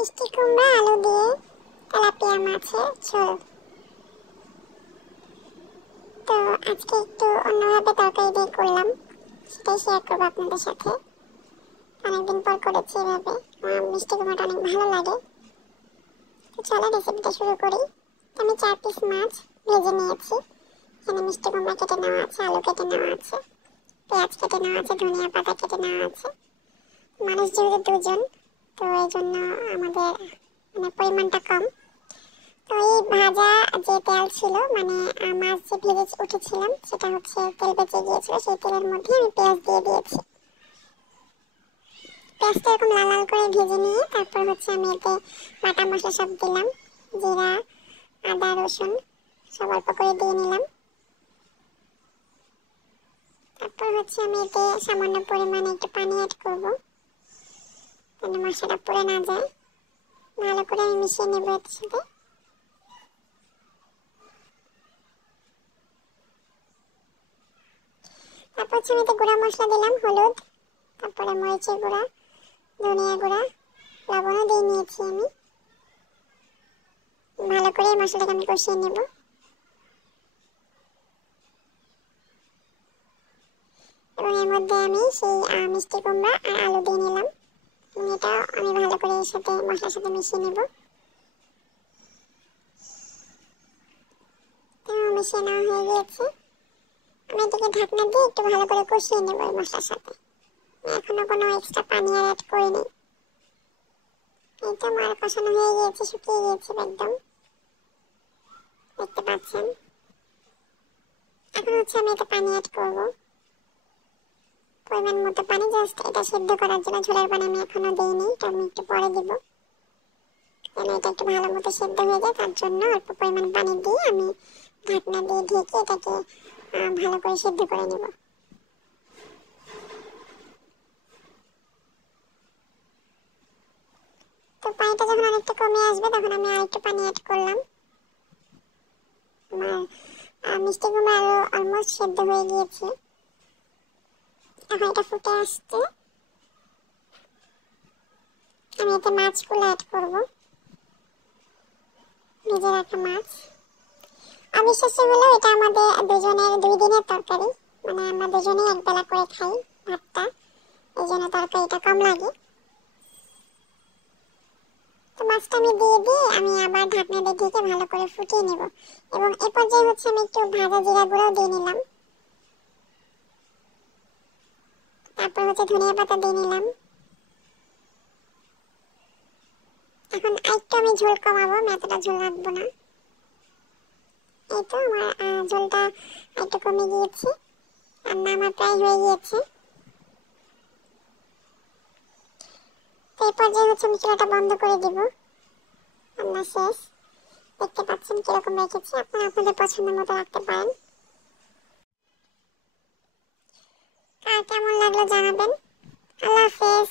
মিষ্টি কুমড়া আলু দিয়ে তেলাপিয়া মাছের ঝোল। তো আজকে একটু অন্যভাবে তরকারি দিয়ে করলাম, সেটাই শেয়ার করবো আপনাদের সাথে। অনেকদিন পর করেছি এভাবে, আমার মিষ্টি কুমড়াটা অনেক ভালো লাগে। তো চলো রেসিপিটা শুরু করি। আমি 4 পিস মাছ ভেজে নিয়েছি। এখানে মিষ্টি কুমড়া কেটে নেওয়া আছে, আলু কেটে নেওয়া আছে, পেঁয়াজ কেটে নেওয়া আছে, ধনিয়া পাতা কেটে নেওয়া আছে। মানুষ যেহেতু 2 জন, তো এই জন্য আমাদের পরিমাণটা কম। তো এই ভাজা যে তেল ছিল, মানে মাছ যে ভেজে উঠেছিলাম, সেটা হচ্ছে তেল বেঁচে গিয়েছিল, সেই তেলের মধ্যে আমি পেঁয়াজ দিয়ে দিয়েছি। পেঁয়াজটা এরকম লাল লাল করে ভেজে নিয়ে তারপর হচ্ছে আমি এতে বাটা মশলা সব দিলাম। জিরা, আদা, রসুন সব অল্প করে দিয়ে নিলাম। তারপর হচ্ছে আমি এতে সামান্য পরিমাণে একটু পানি অ্যাড করব, যেন মশলাটা পুড়ে না যায়। ভালো করে আমি মিশিয়ে নেব এর সাথে। তারপর হচ্ছে আমি এতে গুঁড়া মশলা দিলাম, হলুদ, তারপরে মরিচের গুঁড়া, ধনিয়া গুঁড়া, লবণও দিয়ে নিয়েছি আমি। ভালো করে এই মশলাটাকে আমি কষিয়ে নেব। এবং এর মধ্যে আমি সেই মিষ্টি কুমড়া আর আলু দিয়ে নিলাম। এটা আমি ভালো করে এর সাথে মশলার সাথে মিশিয়ে নেব। তো মিশিয়ে নেওয়া হয়ে গিয়েছে। আমি এটাকে ঢাকনা দিয়ে একটু ভালো করে কষিয়ে নেব এই মশলার সাথে। এখনো কোনো এক্সট্রা পানি আর অ্যাড করিনি। এই তো আমার কষানো হয়ে গিয়েছে, শুকিয়ে গিয়েছে একদম, দেখতে পাচ্ছেন। এখন হচ্ছে আমি এতে পানি অ্যাড করব, পরিমাণ মতো পানি, জাস্ট এটা সেদ্ধ করার জন্য। ঝোলের পানি আমি এখনো দিইনি, এটা আমি একটু পরে দিব, যেন এটা একটু ভালো মতো সেদ্ধ হয়ে যায়। তার জন্য অল্প পরিমাণ পানি দিয়ে আমি ঢাকনা দিয়ে ঢেকে এটাকে ভালো করে সেদ্ধ করে নেব। তো পানিটা যখন অনেকটা কমে আসবে, তখন আমি আরেকটু পানি অ্যাড করলাম। আমার মিষ্টি কুমড়া আরো অলমোস্ট সেদ্ধ হয়ে গিয়েছে। এখন এটা ফুটে আসছে, আমি এতে মাছগুলো অ্যাড করব, ভেজে রাখা মাছ। অবিশ্বাস্য হলেও এটা আমাদের দুজনের 2 দিনের তরকারি, মানে আমরা দুজনেই একবেলা করে খাই ভাতটা, এই জন্য তরকারিটা কম লাগে। তো মাছটা আমি দিয়ে আমি আবার ঢাকনা দিয়ে ঢেকে ভালো করে ফুটিয়ে নেব। এবং এ পর্যায়ে হচ্ছে আমি একটু ভাজা জিরা গুঁড়াও দিয়ে নিলাম। তারপর হচ্ছে ধনিয়া পাতা দিয়ে নিলাম। এখন আরেকটু আমি ঝোল কমাবো, আমি এতটা ঝোল রাখবো না। এই তো আমার ঝোলটা একটু কমে গিয়েছে, রান্না আমার প্রায় হয়ে গিয়েছে। তো এই পর্যায়ে হচ্ছে আমি চুলাটা বন্ধ করে দিব, রান্না শেষ। দেখতে পাচ্ছেন কিরকম রেখেছি, আপনারা আপনাদের পছন্দ মতো রাখতে পারেন। আর কেমন লাগলো জানাবেন। আল্লাহ হাফেজ।